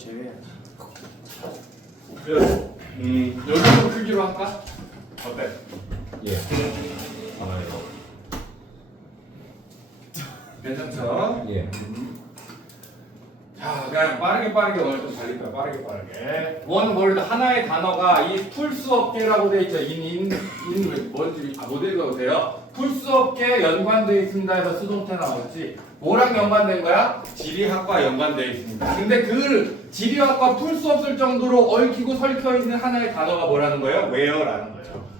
제외해야지. 그래서 요 정도 크기로 할까? 어때? 예. 아, 괜찮죠? 예. 자, 그냥 빠르게 오늘 좀 달릴 거야. 빠르게. 원월드 하나의 단어가 이 풀수 없게라고 돼 있죠. 뭔지 못 읽어도 돼요. 풀수 없게 연관되어 있습니다 해서 수동태 나왔지. 뭐랑 연관된 거야? 지리학과 연관되어 있습니다. 근데 그 지리학과 풀 수 없을 정도로 얽히고 설켜 있는 하나의 단어가 뭐라는 거예요? where라는 거예요.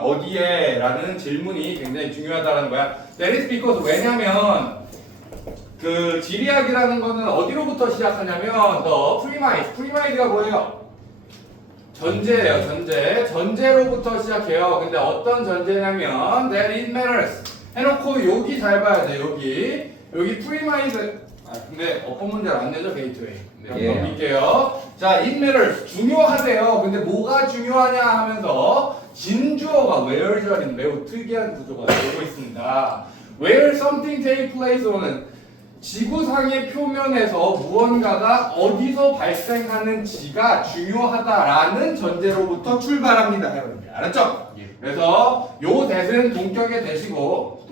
어디에? 라는 질문이 굉장히 중요하다는 거야. That is because 왜냐면 그 지리학이라는 거는 어디로부터 시작하냐면 프리마이드가 뭐예요? 전제예요. 전제로부터 시작해요. 근데 어떤 전제냐면 that it matters 해놓고 여기 잘 봐야 돼. 여기 프리마이드. 근데 어법 문제를 안 내죠 게이트웨이. 네, 한번 볼게요. 자, it matters 중요하대요. 근데 뭐가 중요하냐 하면서 진주어가 where 절인 매우 특이한 구조가 되고 있습니다. Where something take place로는 지구상의 표면에서 무언가가 어디서 발생하는지가 중요하다라는 전제로부터 출발합니다. 여러분 알았죠? 예. 그래서 요 대는 동격에 대시고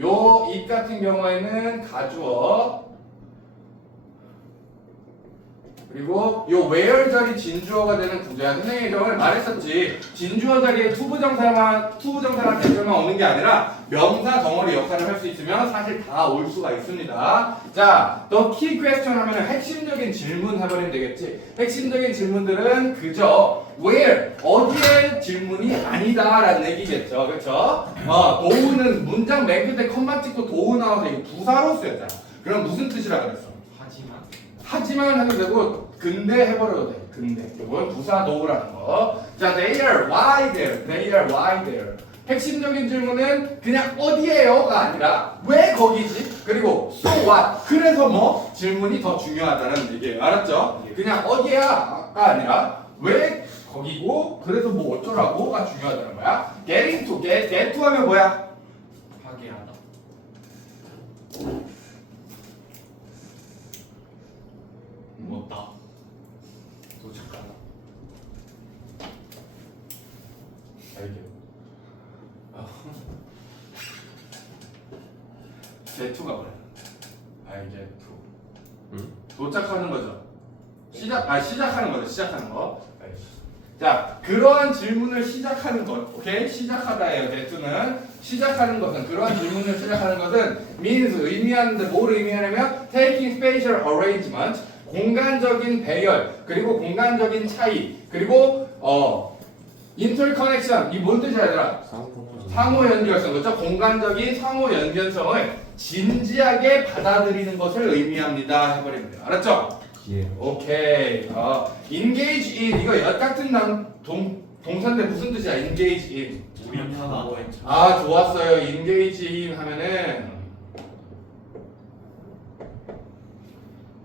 요 it 같은 경우에는 가주어 그리고 요 where 자리 진주어가 되는 구조야. 선생님이 저번에 말했었지. 진주어 자리에 투부정사랑 대절만 오는 게 아니라 명사 덩어리 역할을 할 수 있으면 사실 다 올 수가 있습니다. 자, 더 키 퀘스천 하면 핵심적인 질문 해버리면 되겠지. 핵심적인 질문들은 그저 where 어디에 질문이 아니다라는 얘기겠죠. 그렇죠? 도우는 문장 맨 끝에 컴마 찍고 도우 나와서 이거 부사로 쓰였잖아. 그럼 무슨 뜻이라 그랬어? 하지만 해도 되고 근데 해버려도 돼. 근데 이건 부사 도우라는 거. 자, they are why there. 핵심적인 질문은 그냥 어디에요가 아니라 왜 거기지? 그리고 so what? 그래서 뭐? 질문이 더 중요하다는 얘기예요. 알았죠? 그냥 어디야가 아니라 왜 거기고 그래서 뭐 어쩌라고가 중요하다는 거야. get to 하면 뭐야? 파괴하다. 못다. 도착하다. 알게. get2가 뭐야? get to. 도착하는 거죠. 시작하는 거죠. 시작하는 거. 자, 그러한 질문을 시작하는 것. 오케이? 시작하다예요. get2는 시작하는 것은 그러한 질문을 시작하는 것은 means 의미하는데 뭘 의미하냐면 taking spatial arrangement 공간적인 배열 그리고 공간적인 차이 그리고 interconnection 이 뭔 뜻이야 얘들아? 상호 연결성 그렇죠? 공간적인 상호 연결성을 진지하게 받아들이는 것을 의미합니다 해버리면 돼요. 알았죠? 예. 오케이. engage in 이거 엿 같은 동사인데 무슨 뜻이야? engage in. 몰입하다. 좋았어요. engage in 하면은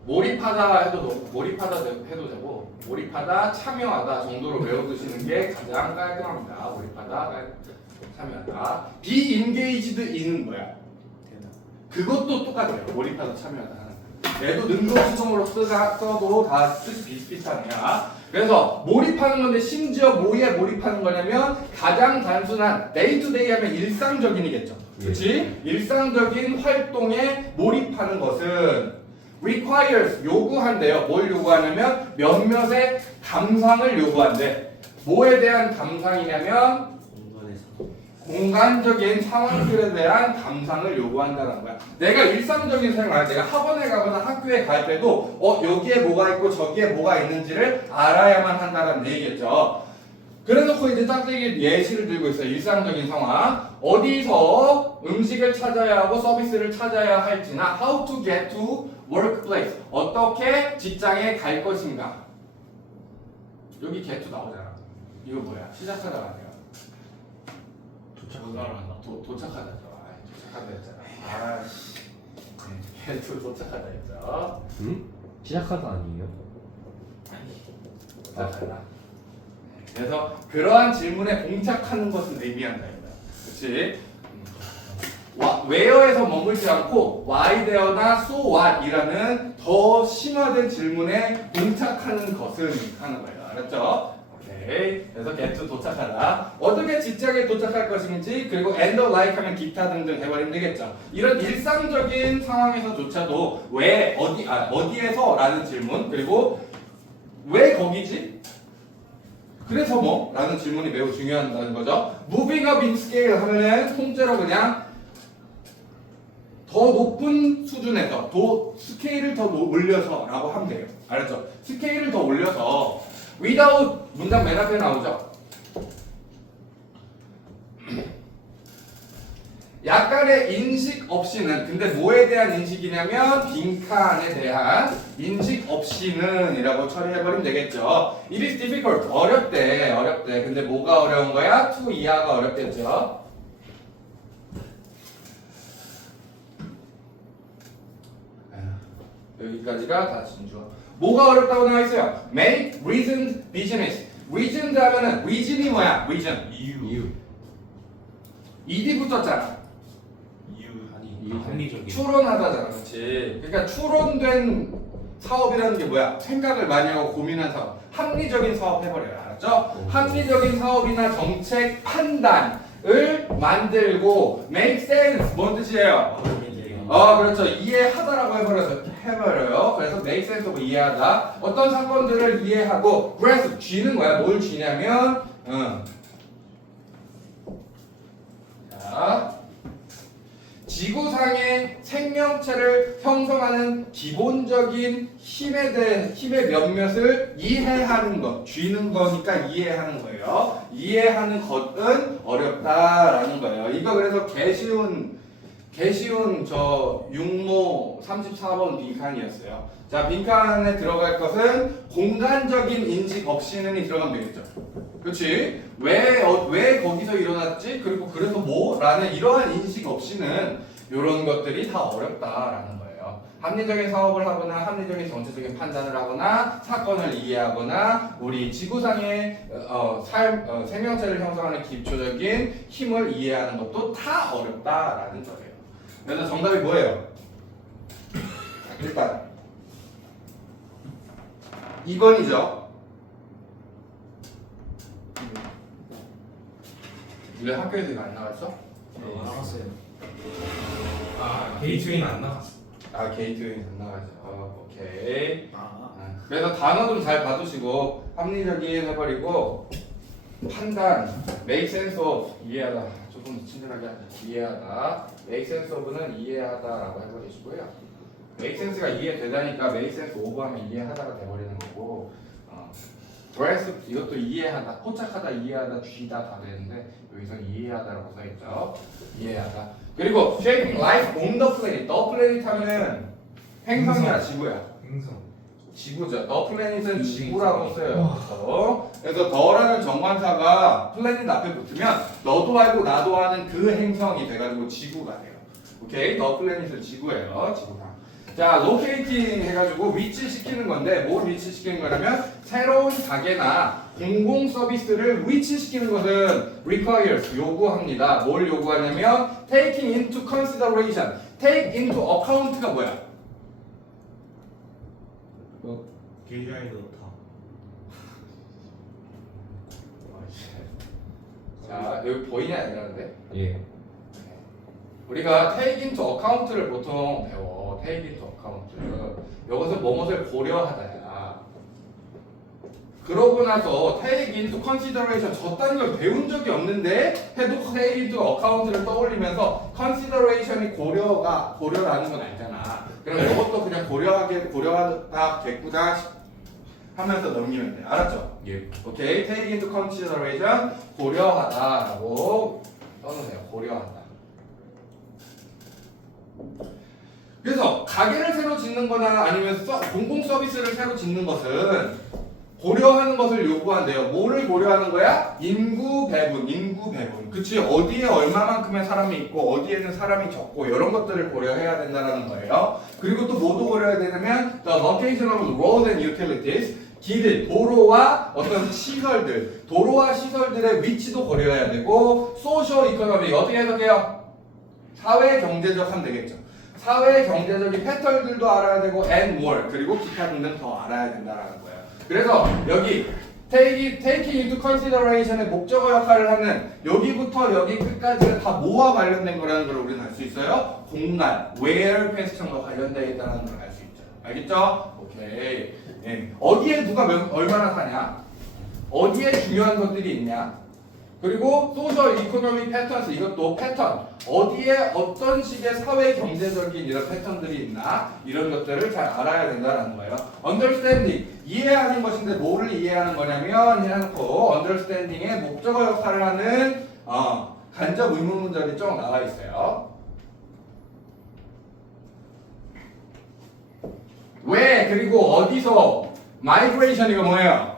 몰입하다 해도 되고 몰입하다 참여하다 정도로 외워두시는 게 가장 깔끔합니다. 몰입하다 참여하다. be engaged in은 뭐야? 그것도 똑같아요. 몰입하다 참여하다 하는 거. 얘도 능동수동으로 써도 다 뜻이 비슷비슷하네요. 그래서 몰입하는 건데 심지어 뭐에 몰입하는 거냐면 가장 단순한 데이 투 데이 하면 일상적인이겠죠. 그렇지? 일상적인 활동에 몰입하는 것은 requires 요구한대요. 뭘 요구하냐면 몇몇의 감상을 요구한대. 뭐에 대한 감상이냐면 공간적인 상황들에 대한 감상을 요구한다는 거야. 내가 일상적인 생활, 내가 학원에 가거나 학교에 갈 때도 여기에 뭐가 있고 저기에 뭐가 있는지를 알아야만 한다는 얘기겠죠. 그래놓고 이제 짝대기 예시를 들고 있어요. 일상적인 상황. 어디서 음식을 찾아야 하고 서비스를 찾아야 할지나 how to get to workplace. 어떻게 직장에 갈 것인가. 여기 get to 나오잖아. 이거 뭐야? 시작하다 아니야? 도착하다죠. 도착하다 했잖아. get to 도착하다 했죠. 시작하다 아니에요? 도착하다. 그래서 그러한 질문에 봉착하는 것을 의미한다. 그렇지? where에서 머물지 않고 why there나 so what이라는 더 심화된 질문에 동착하는 것은 하는 거예요. 알았죠? 오케이. 그래서 get 도착하다. 어떻게 직장에 도착할 것인지 그리고 and the like 하면 기타 등등 해버리면 되겠죠. 이런 일상적인 상황에서조차도 왜 어디에서 라는 질문 그리고 왜 거기지? 그래서 뭐? 라는 질문이 매우 중요하다는 거죠. moving up in scale 하면은 통째로 그냥 더 높은 수준에서 스케일을 더 올려서 라고 하면 돼요. 알았죠? 스케일을 더 올려서 without 문장 맨 앞에 나오죠. 약간의 인식 없이는 근데 뭐에 대한 인식이냐면 빈칸에 대한 인식 없이는 이라고 처리해버리면 되겠죠. It is difficult. 어렵대. 근데 뭐가 어려운 거야? to 이하가 어렵겠죠. 여기까지가 다 진주어. 뭐가 어렵다고 나와 있어요? Make reasoned business. reasoned 하면은 reason이 뭐야? reason. 이유. ED 붙었잖아. 이유 합리적인. 추론하다잖아, 그렇지? 그러니까 추론된 사업이라는 게 뭐야? 생각을 많이 하고 고민한 사업. 합리적인 사업 해버려요, 알았죠? 합리적인 사업이나 정책 판단을 만들고 make sense 뭔 뜻이에요? 그렇죠. 이해하다라고 해버려요. 그래서 make sense of 이해하다. 어떤 사건들을 이해하고 grasp, 쥐는 거야. 뭘 쥐냐면, 자, 지구상의 생명체를 형성하는 기본적인 힘의 몇몇을 이해하는 것. 쥐는 거니까 이해하는 거예요. 이해하는 것은 어렵다라는 거예요. 이거 그래서 개쉬운 저 육모 34번 빈칸이었어요. 자, 빈칸에 들어갈 것은 공간적인 인식 없이는이 들어가면 되겠죠. 그렇지? 왜 거기서 일어났지? 그리고 그래서 뭐? 라는 이러한 인식 없이는 이런 것들이 다 어렵다라는 거예요. 합리적인 사업을 하거나 합리적인 정치적인 판단을 하거나 사건을 이해하거나 우리 지구상의 생명체를 형성하는 기초적인 힘을 이해하는 것도 다 어렵다라는 거예요. 그래서 정답이 뭐예요? 일단 2번이죠. 왜 학교에서 이거 안 나갔어? 나갔어요. 게이트웨이는 안 나갔어. 게이트웨이 안 나가죠. 오케이. 그래서 단어 좀 잘 봐두시고 합리적인 해버리고 판단, make sense of 이해하다. 조금 친절하게 하자. 이해하다. make sense of는 이해하다라고 해버리시고요. make sense가 이해되다니까 make sense of 하면 이해하다가 돼버리는 거고. grasp 이것도 이해하다, 포착하다, 이해하다, 쥐다 다 되는데 여기서 이해하다라고 써있죠. 이해하다. 그리고 shaping life on the planet. the planet 하면은 행성이야, 지구야. 행성. 지구죠. the planet은 지구라고 써요. 그래서 the라는 정관사가 planet 앞에 붙으면 너도 알고 나도 아는 그 행성이 돼가지고 지구가 돼요. 오케이, the planet은 지구예요. 지구가. 자, locating 해가지고 위치시키는 건데 뭘 위치시키는 거냐면 새로운 가게나 공공 서비스를 위치시키는 것은 requires 요구합니다. 뭘 요구하냐면 taking into consideration, take into account가 뭐야? 계좌에 넣다. 자, 여기 보이냐 이러는데 예. 우리가 take into account를 보통 배워. take into account. 여기서 뭐뭇을 고려하다야. 그러고 나서 take into consideration 저딴 걸 배운 적이 없는데 해도 take into account를 떠올리면서 consideration이 고려라는 건 알잖아. 그럼 이것도 그냥 고려하겠구나 하면서 넘기면 돼. 알았죠? 예. 오케이. take into consideration 고려하다라고 써놓으세요. 고려하다. 그래서 가게를 새로 짓는 거나 아니면 공공 서비스를 새로 짓는 것은 고려하는 것을 요구한대요. 뭐를 고려하는 거야? 인구 배분. 그치? 어디에 얼마만큼의 사람이 있고 어디에는 사람이 적고 이런 것들을 고려해야 된다는 거예요. 그리고 또 뭐도 고려해야 되냐면 the location of roads and utilities. 길, 도로와 어떤 시설들, 도로와 시설들의 위치도 고려해야 되고 social economic 어떻게 해석해요? 사회 경제적 하면 되겠죠. 사회 경제적인 패턴들도 알아야 되고 and more 그리고 기타 등등 더 알아야 된다라는 거예요. 그래서 여기 taking into consideration의 목적어 역할을 하는 여기부터 여기 끝까지는 다 뭐와 관련된 거라는 걸 우리는 알 수 있어요. 공간, where question과 관련되어 있다는 걸 알 수 있죠. 알겠죠? 오케이. 예. 어디에 누가 얼마나 사냐? 어디에 중요한 것들이 있냐? 그리고 소셜 이코노미 패턴스 이것도 패턴 어디에 어떤 식의 사회 경제적인 이런 패턴들이 있나 이런 것들을 잘 알아야 된다는 거예요. understanding 이해하는 것인데 뭐를 이해하는 거냐면 해놓고 understanding의 목적어 역할을 하는 간접 의문 문절이 쭉 나와 있어요. 왜 그리고 어디서 migration 이거 뭐예요?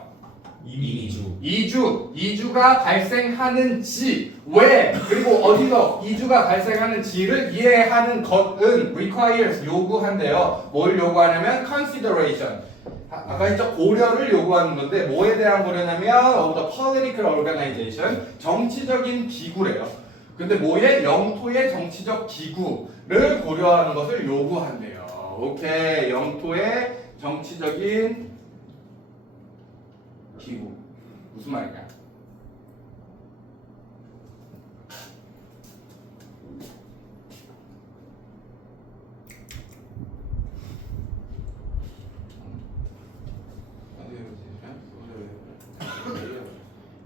이주가 발생하는지 왜 그리고 어디서 이주가 발생하는지를 이해하는 것은 requires 요구한대요. 뭘 요구하냐면 consideration 아까 했죠 고려를 요구하는 건데 뭐에 대한 고려냐면 of the political organization 정치적인 기구래요. 근데 뭐의 영토의 정치적 기구를 고려하는 것을 요구한대요. 오케이 영토의 정치적인 기구 무슨 말이냐?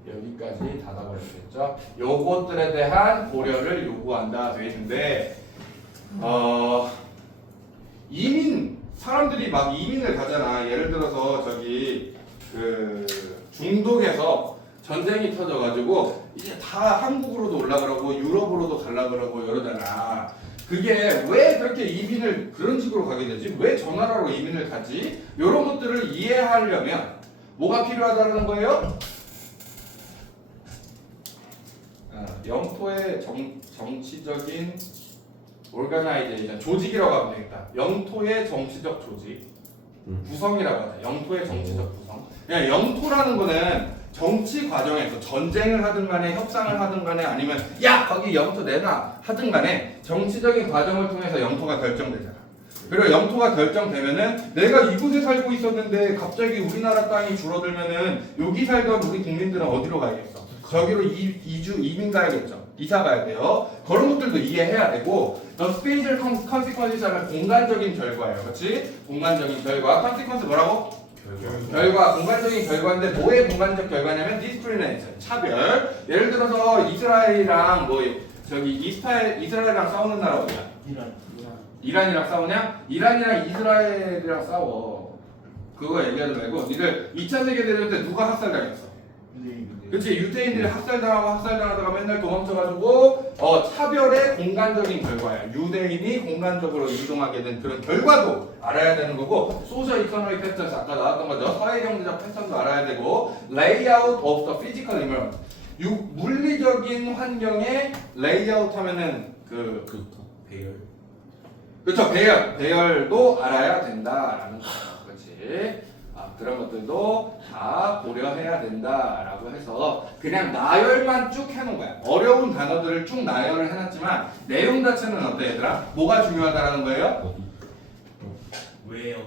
여기까지 닫아버렸겠죠? 요것들에 대한 고려를 요구한다 되어 있는데 이민 사람들이 막 이민을 가잖아. 예를 들어서 저기 그 중동에서 전쟁이 터져가지고 이제 다 한국으로도 올라가라고 유럽으로도 가려고 그러고 이러잖아. 그게 왜 그렇게 이민을 그런 식으로 가게 되지? 왜 저 나라로 이민을 가지? 이런 것들을 이해하려면 뭐가 필요하다는 거예요? 영토의 정치적인 오르가나이제이션 조직이라고 하면 되겠다. 영토의 정치적 조직 구성이라고 하자. 영토의 정치적 구성. 그냥 영토라는 거는 정치 과정에서 전쟁을 하든 간에 협상을 하든 간에 아니면 야 거기 영토 내놔 하든 간에 정치적인 과정을 통해서 영토가 결정되잖아. 그리고 영토가 결정되면은 내가 이곳에 살고 있었는데 갑자기 우리나라 땅이 줄어들면은 여기 살던 우리 국민들은 어디로 가야겠어? 저기로 이민 가야겠죠. 이사 가야 돼요. 그런 것들도 이해해야 되고 The spatial consequence는 공간적인 결과예요. 그렇지? 공간적인 결과. consequence 뭐라고? 결과. 공간적인 결과인데 뭐의 공간적 결과냐면 discrimination. 차별. 예를 들어서 이스라엘이랑 뭐 저기 이스라엘이랑 싸우는 나라 어디야? 이란이랑 싸우냐? 이란이랑 이스라엘이랑 싸워. 그거 얘기하지 말고 니들 2차 세계대전 때 누가 학살당했어? 그치 유대인들이 학살당하다가 맨날 도망쳐가지고 차별의 공간적인 결과야. 유대인이 공간적으로 이동하게 된 그런 결과도 알아야 되는 거고 소셜 이코노믹 패턴 아까 나왔던 거죠. 사회경제적 패턴도 알아야 되고 layout of the physical environment 물리적인 환경의 레이아웃 하면은 배열. 그렇죠. 배열도 알아야 된다라는 거죠. 그렇지. 그런 것들도 다 고려해야 된다라고 해서 그냥 나열만 쭉 해놓은 거야. 어려운 단어들을 쭉 나열을 해놨지만 내용 자체는 어때 얘들아? 뭐가 중요하다라는 거예요? where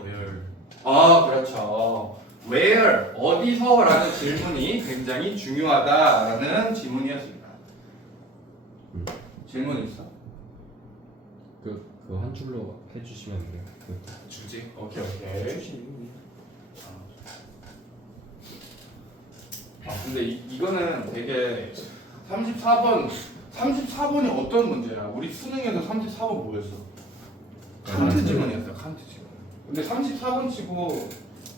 그렇죠. where 어디서라는 질문이 굉장히 중요하다라는 질문이었습니다. 질문 있어? 그 한 줄로 해주시면 안 돼요? 주제. 오케이. 근데 이거는 되게 34번이 어떤 문제야? 우리 수능에서 34번 뭐였어? 칸트 지문이었어요. 칸트 지문. 근데 34번 치고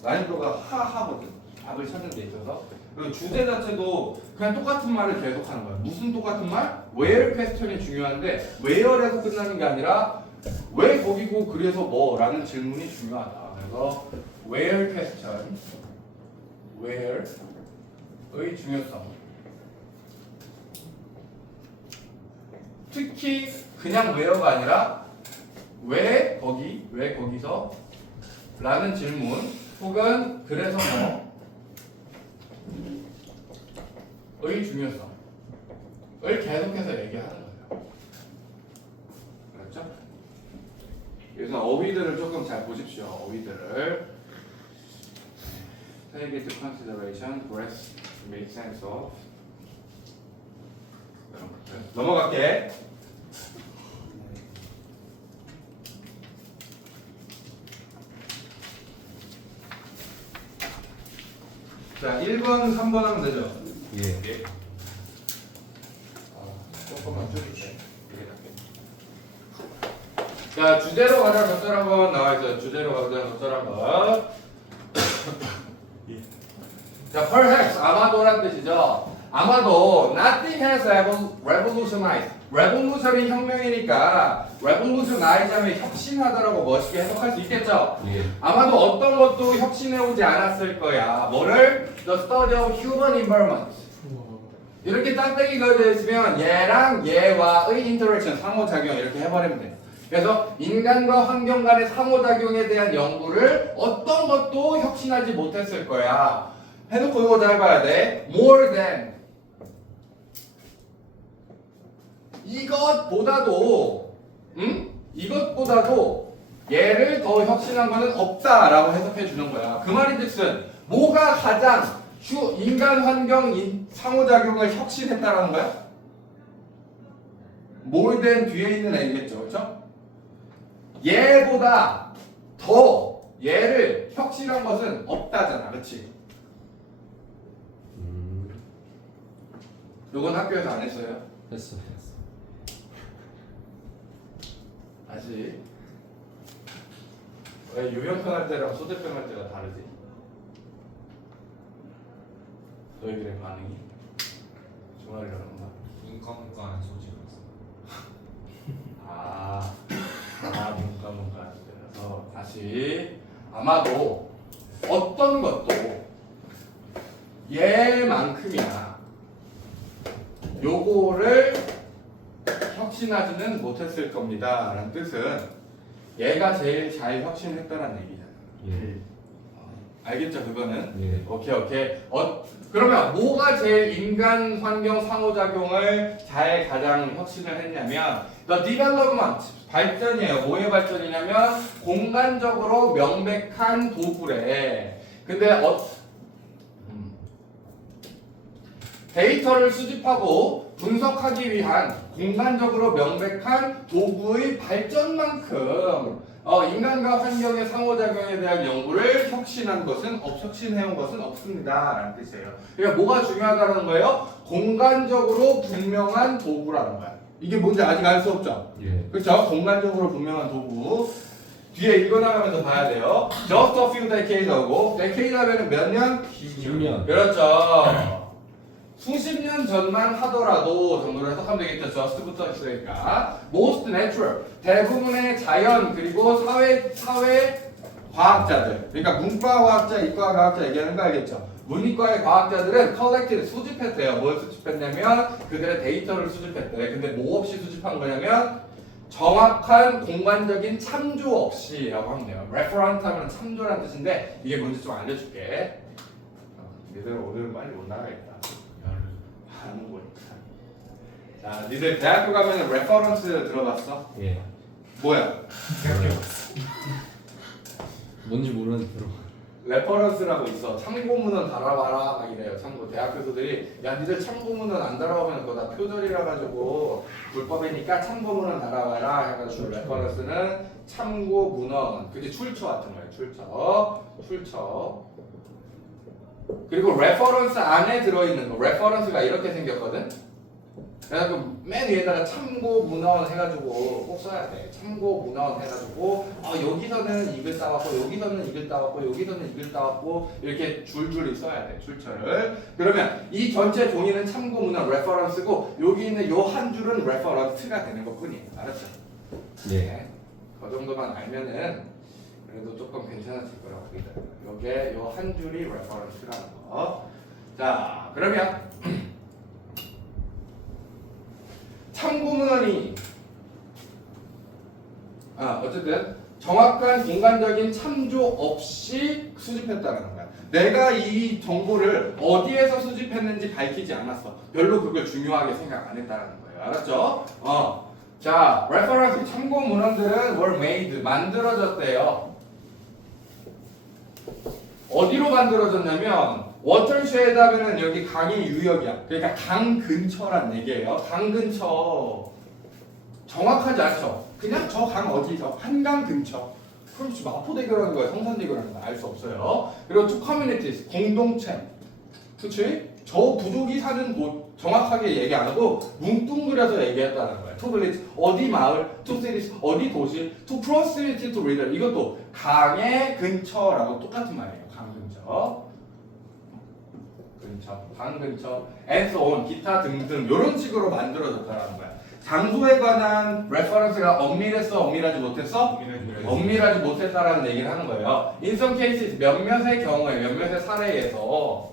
난이도가 하하거든. 답을 찾는 데 있어서. 그리고 주제 자체도 그냥 똑같은 말을 계속하는 거야. 무슨 똑같은 말? where 퀘스천이 중요한데 where에서 끝나는 게 아니라 왜 거기고 그래서 뭐라는 질문이 중요하다. 그래서 where 퀘스천, where의 중요성. 특히 그냥 where가 아니라 왜 거기, 왜 거기서 라는 질문 혹은 그래서 뭐의 중요성을 계속해서 얘기하는 거예요. 그래서 어휘들을 조금 잘 보십시오. 어휘들을. Take into consideration, grasp, make sense of. 이런 것들. 넘어갈게. 자, 1번, 3번 하면 되죠? 예. 조금만 줄일게. 자, 주제로 가자 적절한 건 나와 있어요. 주제로 가자 적절한 건. 자, perhaps 아마도란 뜻이죠. 아마도 nothing has revolutionized. revolution이 혁명이니까 revolutionize 하면 혁신하다라고 멋있게 해석할 수 있겠죠. 예. 아마도 어떤 것도 혁신해 오지 않았을 거야. 뭐를? The study of human environment. 이렇게 딴땡이 그려져 있으면 얘랑 얘와의 인터랙션, 상호작용 이렇게 해버리면 돼요. 그래서 인간과 환경 간의 상호작용에 대한 연구를 어떤 것도 혁신하지 못했을 거야. 해놓고 이거 잘 봐야 돼. More than. 이것보다도, 이것보다도 얘를 더 혁신한 거는 없다라고 해석해 주는 거야. 그 말인즉슨 뭐가 가장 인간 환경 상호작용을 혁신했다라는 거야? more than 뒤에 있는 애겠죠, 그렇죠? 얘보다 더 얘를 혁신한 것은 없다잖아, 그렇지? 요건 학교에서 안 했어요? 했어. 다시. 왜 유형편 할 때랑 소재편 할 때가 다르지? 너희들의 반응이? 종아리라는 건가? 인간과는 소지가 문과 그래서 다시 아마도 어떤 것도 얘만큼이나 요거를 혁신하지는 못했을 겁니다 라는 뜻은 얘가 제일 잘 혁신했다는 얘기잖아. 예. 알겠죠 그거는? 예. 오케이. 그러면 뭐가 제일 인간 환경 상호작용을 잘 가장 혁신을 했냐면 the development 발전이에요. 뭐의 발전이냐면 공간적으로 명백한 도구래. 근데 데이터를 수집하고 분석하기 위한 공간적으로 명백한 도구의 발전만큼 인간과 환경의 상호작용에 대한 연구를 혁신해온 것은 없습니다 라는 뜻이에요. 그러니까 뭐가 중요하다는 거예요? 공간적으로 분명한 도구라는 거야. 이게 뭔지 아직 알 수 없죠? 예. 그렇죠? 공간적으로 분명한 도구. 뒤에 읽어나가면서 봐야 돼요. Just a few decades ago. decade 하면은 몇 년? 10년. 그렇죠. 수십 년 전만 하더라도 정도로 해석하면 되겠죠. just부터 있으니까. most natural. 대부분의 자연 그리고 사회 과학자들. 그러니까 문과 과학자, 이과 과학자 얘기하는 거 알겠죠? 문이과의 과학자들은 collected 수집했대요. 뭘 수집했냐면 그들의 데이터를 수집했대. 근데 뭐 없이 수집한 거냐면 정확한 공간적인 참조 없이라고 하면 돼요. reference 하면 참조라는 뜻인데 이게 뭔지 좀 알려줄게. 얘들 오늘은 빨리 못 나가겠다. 하는 거니까. 자, 니들 대학교 가면 레퍼런스 들어봤어? 예. 뭐야? 뭔지 모르는데 들어. 레퍼런스라고 있어. 참고문헌 달아봐라 막 이래요. 참고 대학 교수들이 야 니들 참고문헌 안 달아오면 그거 다 표절이라 가지고 불법이니까 참고문헌 달아봐라 해가지고 레퍼런스는 참고문헌 그게 출처 같은 거예요. 출처. 그리고 레퍼런스 안에 들어있는 거. 레퍼런스가 이렇게 생겼거든. 그래서 맨 위에다가 참고 문헌 해가지고 꼭 써야 돼. 참고 문헌 해가지고 여기서는 이글 따왔고 여기서는 이글 따왔고 여기서는 이글 따왔고 이렇게 줄줄이 써야 돼. 출처를. 그러면 이 전체 종이는 참고 문헌 레퍼런스고 여기 있는 요 한 줄은 레퍼런스가 되는 것뿐이에요. 알았죠? 예. 그 정도만 알면은 그래도 조금 괜찮아질 거라고 보이더라고요. 요게 요 한 줄이 레퍼런스라는 거. 자, 그러면 참고문헌이 어쨌든 정확한 공간적인 참조 없이 수집했다는 거야. 내가 이 정보를 어디에서 수집했는지 밝히지 않았어. 별로 그걸 중요하게 생각 안 했다는 거예요. 알았죠? 자, reference 참고 문헌들은 were made 만들어졌대요. 어디로 만들어졌냐면 watershed 하면은 여기 강의 유역이야. 그러니까 강 근처란 얘기예요. 강 근처. 정확하지 않죠? 그냥 저 강 어디서 한강 근처. 그럼 지금 마포대교라는 거야, 성산대교라는 거야, 알 수 없어요. 그리고 to communities 공동체. 그치? 저 부족이 사는 곳 정확하게 얘기 안 하고 뭉뚱그려서 얘기했다는 거야. to village 어디 마을, to cities 어디 도시, to proximity to river 이것도 강의 근처라고 똑같은 말이에요. 강 근처, 강 근처, and so on 기타 등등 이런 식으로 만들어졌다는 거야. 장소에 관한 레퍼런스가 엄밀했어, 엄밀하지 못했어? 엄밀하지 못했다라는 얘기를 하는 거예요. In some cases 몇몇의 경우에 몇몇의 사례에서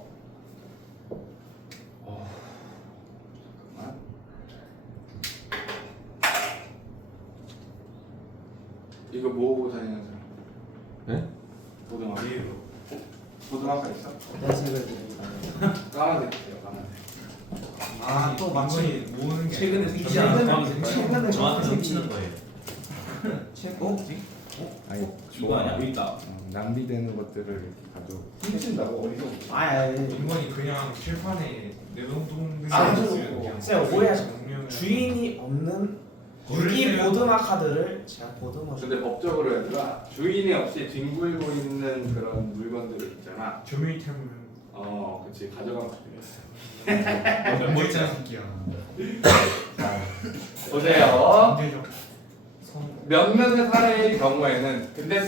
이거 뭐 다니는 사람? 네? 고등학교. 고등학교 있어? 안녕하세요. 드립니다. 까만색이에요, 까만색. 아또 마치 모으는 게 최근에 생기지 최근에 않았던 최근에 저한테 생긴 넘치는 거예요. 아니 이거 아니야? 여기 있다. 낭비되는 것들을 이렇게 가지고 훔친다고 어디서? 아예 인권이 그냥 칠판에 내동동 아, 그냥 쌤 오해하셨어요. 정면을 주인이 없는 글을 유기 써야 보드마 카드를 제가 보드마 근데 법적으로 해야 되나? 주인이 없이 뒹굴고 있는 그런 물건들 있잖아. 조밀템을 그치 가져가면 되겠어. 뭐 있잖아 새끼야. 보세요. 경제적 성 몇몇의 사례의 경우에는 근데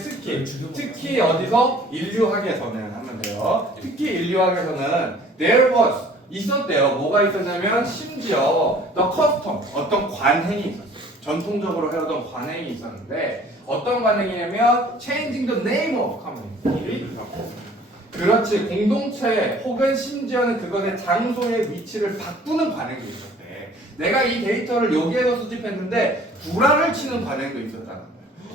특히 어디서 인류학에서는 하면 돼요. 특히 인류학에서는 there was 있었대요. 뭐가 있었냐면 심지어 the custom 어떤 관행이 있었어요. 전통적으로 해오던 관행이 있었는데 어떤 관행이냐면 changing the name of community. 그렇지 공동체 혹은 심지어는 그것의 장소의 위치를 바꾸는 관행도 있었대. 내가 이 데이터를 여기에서 수집했는데 구라를 치는 관행도 있었다는 거야.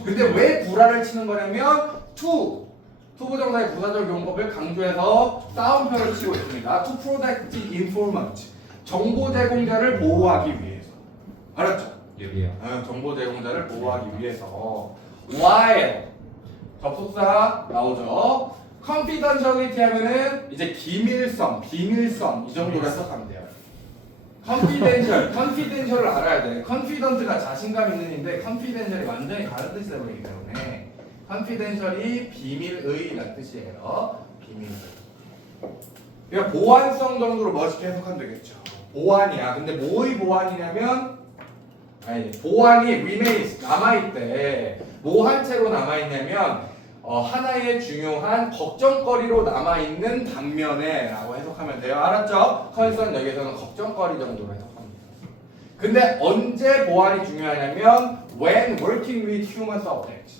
근데 왜 구라를 치는 거냐면 투부정사의 부사적 용법을 강조해서 따옴표를 치고 있습니다. To protect the informant 정보 제공자를 보호하기 위해서. 알았죠? 예. 정보 제공자를 보호하기 위해서. while 접속사 나오죠. confidentiality 하면은 이제 기밀성, 비밀성 이 정도로 해석하면 돼요. confidential을 알아야 돼. confident가 자신감 있는 인데 confidential이 완전히 다른 뜻이 되버리기 때문에 confidential이 비밀의라는 뜻이에요. 비밀의. 그러니까 보안성 정도로 멋있게 해석하면 되겠죠. 보안이야. 근데 뭐의 보안이냐면 보안이 remains 남아있대. 뭐 한 채로 남아있냐면 하나의 중요한 걱정거리로 남아있는 반면에 라고 해석하면 돼요. 알았죠? 컨선 여기서는 걱정거리 정도로 해석합니다. 근데 언제 보안이 중요하냐면 when working with human subjects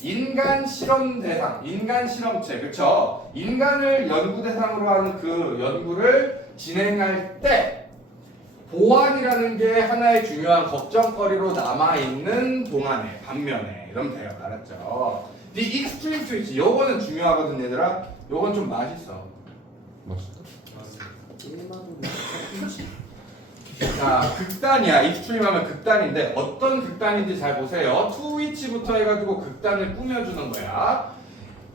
인간 실험 대상, 인간 실험체 그쵸? 인간을 연구 대상으로 하는 그 연구를 진행할 때 보안이라는 게 하나의 중요한 걱정거리로 남아있는 동안에 반면에 이러면 돼요. 알았죠? The extreme switch 요거는 중요하거든 얘들아. 요건 좀 맛있어. 맛있다. 자 극단이야. 익스트림 하면 극단인데 어떤 극단인지 잘 보세요. to which부터 해가지고 극단을 꾸며주는 거야.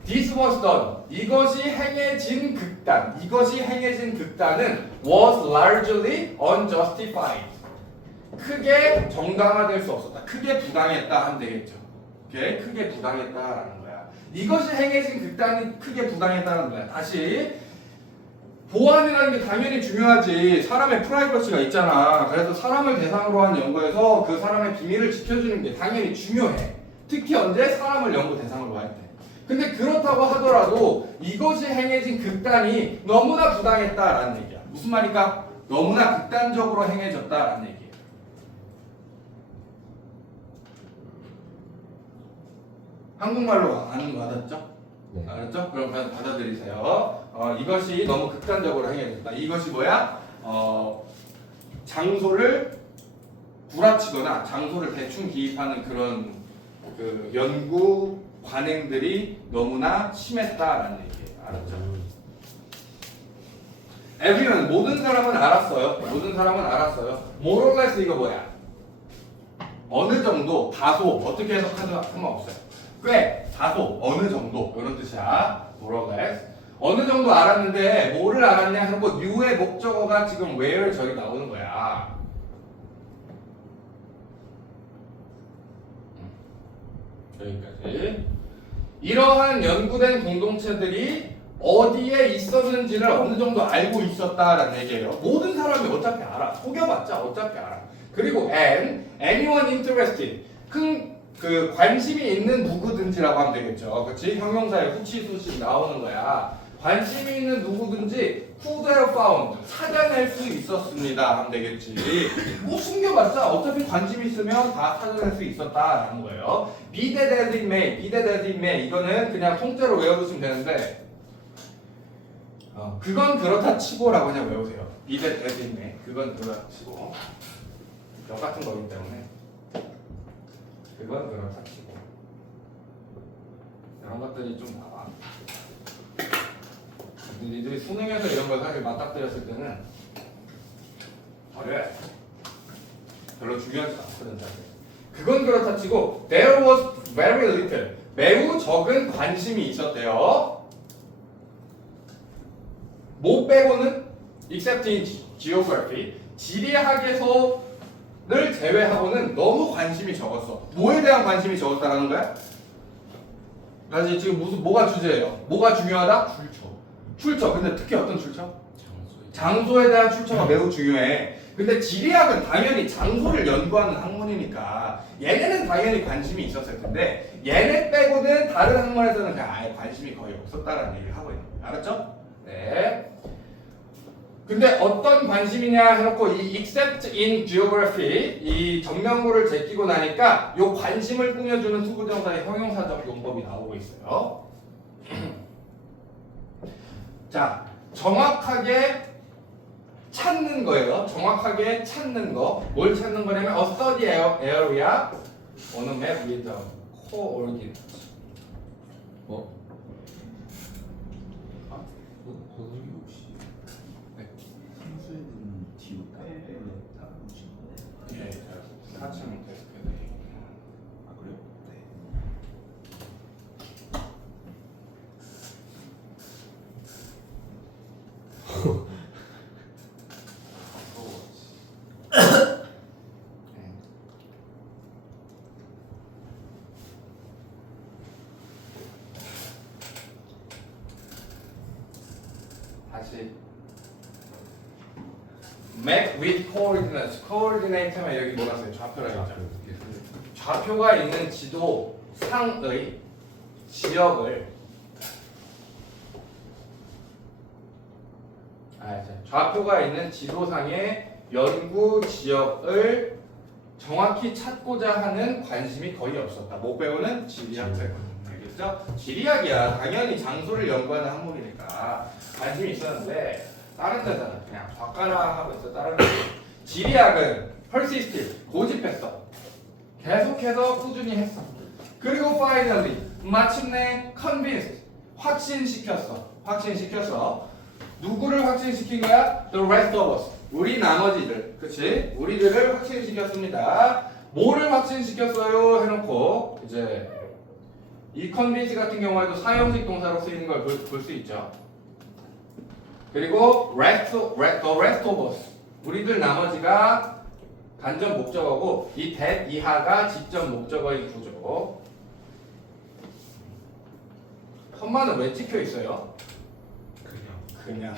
This was done. 이것이 행해진 극단. 이것이 행해진 극단은 was largely unjustified. 크게 정당화될 수 없었다. 크게 부당했다 하면 되겠죠. 오케이? 크게 부당했다라는 거야. 이것이 행해진 극단이 크게 부당했다는 거야. 다시 보안이라는 게 당연히 중요하지. 사람의 프라이버시가 있잖아. 그래서 사람을 대상으로 한 연구에서 그 사람의 비밀을 지켜주는 게 당연히 중요해. 특히 언제 사람을 연구 대상으로 할 때. 근데 그렇다고 하더라도 이것이 행해진 극단이 너무나 부당했다라는 얘기야. 무슨 말일까? 너무나 극단적으로 행해졌다라는 얘기야. 한국말로 아는 거 알았죠? 네. 알았죠? 그럼 받아들이세요. 이것이 너무 극단적으로 행해졌다. 이것이 뭐야? 장소를 구라치거나 장소를 대충 기입하는 그런 그 연구 관행들이 너무나 심했다라는 얘기예요. 알았죠? Everyone 모든 사람은 알았어요. 모든 사람은 알았어요. More or less 이거 뭐야? 어느 정도, 다소 어떻게 해석하든 상관없어요. 꽤, 다소, 어느 정도 이런 뜻이야. more or less. 어느 정도 알았는데 뭐를 알았냐 하고 new의 목적어가 지금 where 저기 나오는 거야. 여기까지. 이러한 연구된 공동체들이 어디에 있었는지를 어느 정도 알고 있었다라는 얘기예요. 모든 사람이 어차피 알아. 속여봤자 어차피 알아. 그리고 anyone interested. 그 관심이 있는 누구든지라고 하면 되겠죠. 그렇지? 형용사에 후치수식 나오는 거야. 관심이 있는 누구든지 could have found. 찾아낼 수 있었습니다 하면 되겠지. 뭐 숨겨봤자 어차피 관심 있으면 다 찾아낼 수 있었다라는 거예요. be that as it may, be that as it may. 이거는 그냥 통째로 외워두시면 되는데 그건 그렇다 치고라고 그냥 외우세요. be that as it may. 그건 그렇다 치고. 역 같은 거기 때문에 그건 그렇다 치고. 이런 것들이 좀 나와. 니들이 수능에서 이런 걸 사실 맞닥뜨렸을 때는 어려워. 별로 중요하지 않거든 사실. 그건 그렇다 치고 there was very little. 매우 적은 관심이 있었대요. 뭐 빼고는 except in geography. 지리학에서를 제외하고는 너무 관심이 적었어. 뭐에 대한 관심이 적었다라는 거야? 다시 지금 뭐가 주제예요? 뭐가 중요하다? 출처. 근데 특히 어떤 출처? 장소에 대한 출처가 매우 중요해. 근데 지리학은 당연히 장소를 연구하는 학문이니까 얘네는 당연히 관심이 있었을 텐데 얘네 빼고는 다른 학문에서는 그냥 아예 관심이 거의 없었다라는 얘기를 하고 있는 거예요. 알았죠? 네. 근데 어떤 관심이냐 해놓고 이 except in geography 이 정명구를 제끼고 나니까 요 관심을 꾸며주는 투부정사의 형용사적 용법이 나오고 있어요. 자, 정확하게 찾는 거예요. 정확하게 찾는 거. 뭘 찾는 거냐면 a study area on a map with the coordinates. 어? 거기 혹시 산수에는 뒤로 다 붙인 거예요? 예, 사칭 계속해서 얘기해요. 아 그래요? 네. 다시 map with coordinates. coordinate 하면 여기 뭐라 써요? 좌표라고 했죠. 좌표가 있는 지도 상의 지역을 좌표가 있는 지도상의 연구 지역을 정확히 찾고자 하는 관심이 거의 없었다. 못 배우는 지리학자거든. 알겠죠? 지리학이야. 당연히 장소를 연구하는 학문이니까 관심이 있었는데 다른 데서는 그냥 바꿔라 하고 있어. 다른 데. 지리학은 persisted 고집했어. 계속해서 꾸준히 했어. 그리고 finally 마침내 convinced 확신시켰어. 누구를 확신시킨 거야? The rest of us. 우리 나머지들. 그치? 우리들을 확신시켰습니다. 뭐를 확신시켰어요? 해놓고 이제 이 convince 같은 경우에도 사형식 동사로 쓰이는 걸 볼 수 있죠. 그리고 the rest of us. 우리들 나머지가 간접 목적어고 이 that 이하가 직접 목적어인 구조. 컴마는 왜 찍혀 있어요? 그냥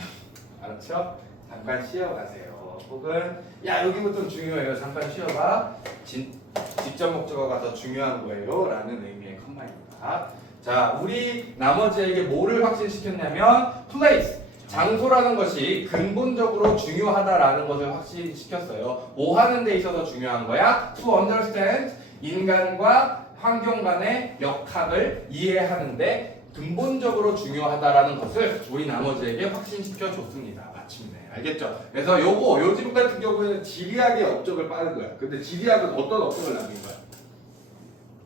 알았죠? 잠깐 쉬어가세요. 혹은 야 여기부터 중요해요. 잠깐 쉬어봐. 직접 목적어가 더 중요한 거예요. 라는 의미의 컴마입니다. 자, 우리 나머지에게 뭐를 확신시켰냐면 place, 장소라는 것이 근본적으로 중요하다라는 것을 확신시켰어요. 뭐 하는 데 있어서 중요한 거야? To understand, 인간과 환경 간의 역학을 이해하는데 근본적으로 중요하다라는 것을 우리 나머지에게 확신시켜 줬습니다. 마침내. 알겠죠? 그래서 요 지문 같은 경우에는 지리학의 업적을 빠른 거야. 근데 지리학은 어떤 업적을 남긴 거야?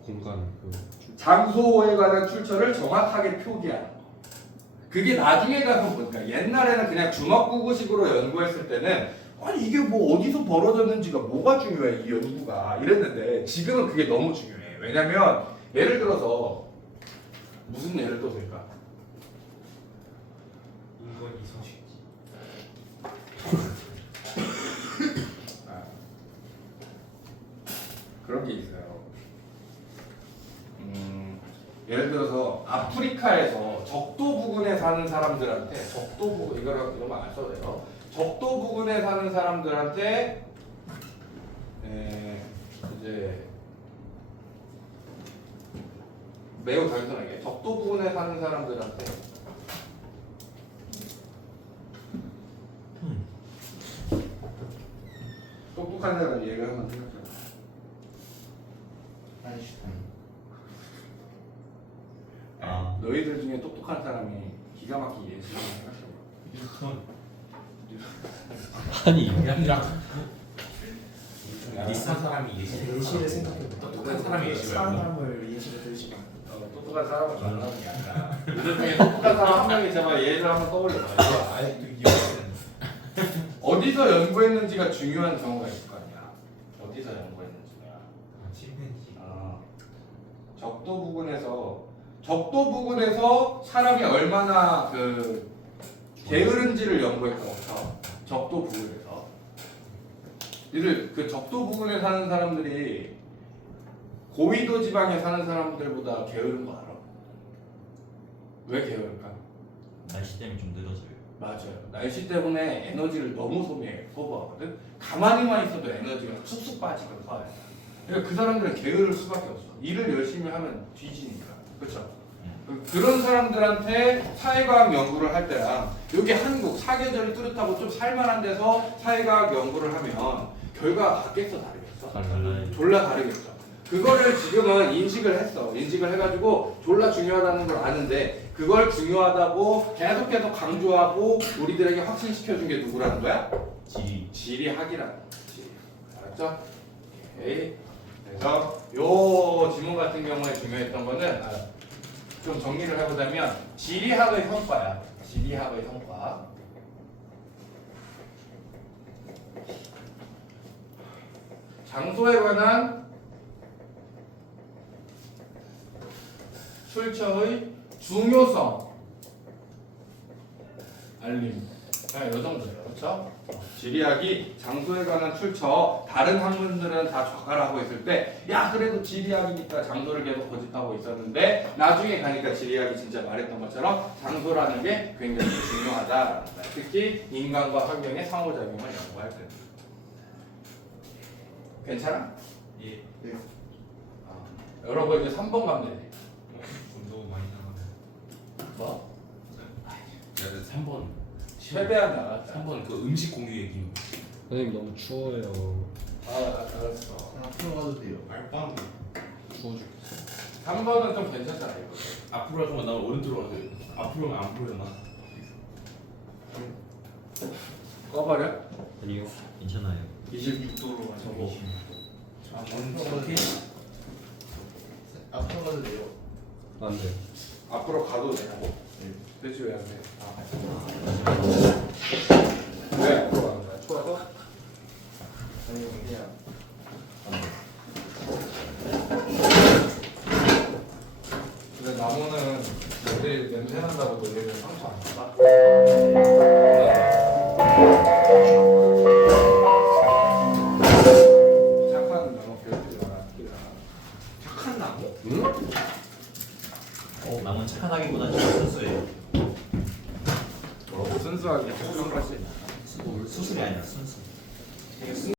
공간 장소에 관한 출처를 정확하게 표기하는 거. 그게 나중에 가서 보니까 옛날에는 그냥 주먹구구식으로 연구했을 때는 아니 이게 뭐 어디서 벌어졌는지가 뭐가 중요해 이 연구가 이랬는데 지금은 그게 너무 중요해. 왜냐면 예를 들어서 무슨 예를 들어서일까? 인권 이성식. 그런 게 있어요. 예를 들어서 아프리카에서 적도 부근에 사는 사람들한테 적도 부근 이거는 안 써도 돼요. 적도 부근에 사는 사람들한테 이제 매우 단순하게 적도 부근에 사는 사람들한테 똑똑한 사람 얘기를 한번 생각해. 너희들 중에 똑똑한 사람이 기가 막히게 예술을 생각해봐. 아니 비슷한 사람이 예시. 예시를 생각해 똑똑한 사람이 예시를 알고. 사람을 예시를 들지 마. 똑똑한 사람을 만나는 게 아니라 너희들 중에 똑똑한 사람 한 명이 제발 예를 한번 떠올려봐. 아직도 기억나는. 어디서 연구했는지가 중요한 경우가 있을 거 아니야. 어디서 연구했는지가. 침팬지. 적도 부근에서 사람이 얼마나 그 게으른지를 연구했다고 해서 적도 부근에서 이들 그 적도 부근에 사는 사람들이 고위도 지방에 사는 사람들보다 게으른 거 알아? 왜 게으를까? 날씨 때문에 좀 늦어져요. 맞아요. 날씨 때문에 에너지를 너무 소모하거든. 가만히만 있어도 에너지가 쑥쑥 빠지거든. 그러니까 그 사람들은 게으를 수밖에 없어. 일을 열심히 하면 뒤지니까. 그렇죠? 그런 사람들한테 사회과학 연구를 할 때랑 여기 한국 사계절이 뚜렷하고 좀 살만한 데서 사회과학 연구를 하면 결과가 같겠어, 다르겠어? 달라요. 졸라 다르겠죠. 그거를 지금은 인식을 했어. 인식을 해가지고 졸라 중요하다는 걸 아는데 그걸 중요하다고 계속 강조하고 우리들에게 확신시켜준 게 누구라는 거야? 지리학이라는 거야. 지리학. 알았죠? 오케이. 그래서 요 지문 같은 경우에 중요했던 거는 좀 정리를 해보자면 지리학의 성과야. 지리학의 성과. 장소에 관한 출처의 중요성 알림. 네, 요 정도예요. 그렇죠? 지리학이 장소에 관한 출처 다른 학문들은 다 좌가를 하고 있을 때 야 그래도 지리학이니까 장소를 계속 고집하고 있었는데 나중에 가니까 지리학이 진짜 말했던 것처럼 장소라는 게 굉장히 중요하다라는 거야. 특히 인간과 환경의 상호작용을 연구할 때. 괜찮아? 예. 여러분 이제 3번 가면 되지. 너무 많이 나가네. 뭐? 야, 3번. 최대한 나갔다. 3번 그 음식 공유 얘기. 선생님 너무 추워요. 알았어. 앞으로 가도 돼요. 말빵. 추워 죽겠어. 3번은 좀 괜찮잖아 이거. 앞으로 하면 나 오른쪽으로 가도 돼요. 앞으로 하면 안 보여나? 꺼버려? 아니요. 괜찮아요. 26도로 가지고. 앞으로 가도 돼요. 안 돼요. 앞으로 가도 되냐고? 되지 왜 안 돼? 왜 앞으로 가는 거야? 추워서? 아니 그냥 근데 나무는 애들이 냄새 난다고 놀리면 상처 안 받아? 착한 나무 괴롭히지 마라. 착한 나무? 남은 착하다기보다 좀 순수해요. 순수하게 수술할 수 있나? 수술이 아니라 순수. 이게